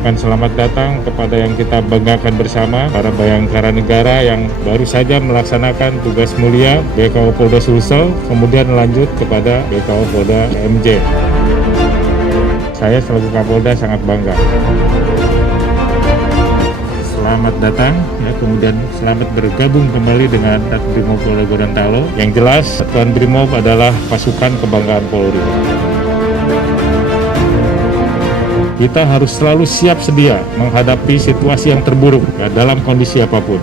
mengucapkan selamat datang kepada yang kita banggakan bersama, para Bayangkara Negara yang baru saja melaksanakan tugas mulia BKO Polda Sulsel, kemudian lanjut kepada BKO Polda MJ. Saya selaku Kapolda sangat bangga. Selamat datang, ya, kemudian selamat bergabung kembali dengan Brimob Polda Gorontalo. Yang jelas, Satuan Brimob adalah pasukan kebanggaan Polri. Kita harus selalu siap sedia menghadapi situasi yang terburuk, ya, dalam kondisi apapun.